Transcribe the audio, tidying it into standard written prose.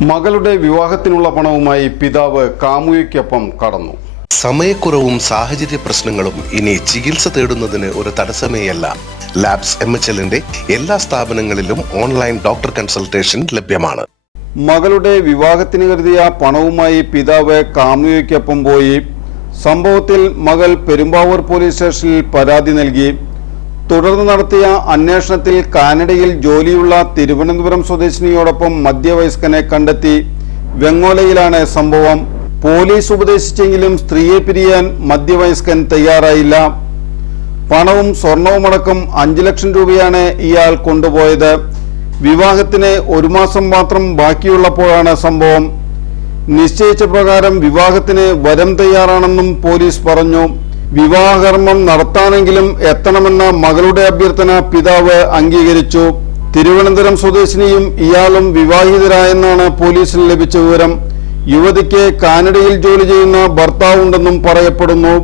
മകളുടെ വിവാഹത്തിനുള്ള പണവുമായി പിതാവ് കാമുകിക്കൊപ്പം കടന്നു. സമയക്കുറവും സാഹചര്യ പ്രശ്നങ്ങളും ഇനി ചികിത്സ തേടുന്നതിന് ഒരു തടസ്സമേയല്ല. ലാബ്സ് MHLന്റെ എല്ലാ സ്ഥാപനങ്ങളിലും ഓൺലൈൻ ഡോക്ടർ കൺസൾട്ടേഷൻ ലഭ്യമാണ്. മകളുടെ വിവാഹത്തിന് കരുതിയ പണവുമായി പിതാവ് കാമുകിക്കൊപ്പം പോയി. സംഭവത്തിൽ മകൾ പെരുമ്പാവൂർ പോലീസ് സ്റ്റേഷനിൽ പരാതി നൽകി. തുടർന്ന് നടത്തിയ അന്വേഷണത്തിൽ കാനഡയിൽ ജോലിയുള്ള തിരുവനന്തപുരം സ്വദേശിനിയോടൊപ്പം മധ്യവയസ്കനെ കണ്ടെത്തി. വെങ്ങോലയിലാണ് സംഭവം. പോലീസ് ഉപദേശിച്ചെങ്കിലും സ്ത്രീയെ പിരിയാൻ മധ്യവയസ്കൻ തയ്യാറായില്ല. പണവും സ്വർണവുമടക്കം 5 ലക്ഷം രൂപയാണ് ഇയാൾ കൊണ്ടുപോയത്. വിവാഹത്തിന് 1 മാസം മാത്രം ബാക്കിയുള്ളപ്പോഴാണ് സംഭവം. നിശ്ചയിച്ച പ്രകാരം വിവാഹത്തിന് വരം തയ്യാറാണെന്നും പോലീസ് പറഞ്ഞു. വിവാഹകർമ്മം നടത്താനെങ്കിലും എത്തണമെന്ന മകളുടെ അഭ്യർത്ഥന പിതാവ് അംഗീകരിച്ചു. തിരുവനന്തപുരം സ്വദേശിനിയും ഇയാളും വിവാഹിതരായെന്നാണ് പോലീസിന് ലഭിച്ച വിവരം. യുവതിക്ക് കാനഡയിൽ ജോലി ചെയ്യുന്ന ഭർത്താവുണ്ടെന്നും പറയപ്പെടുന്നു.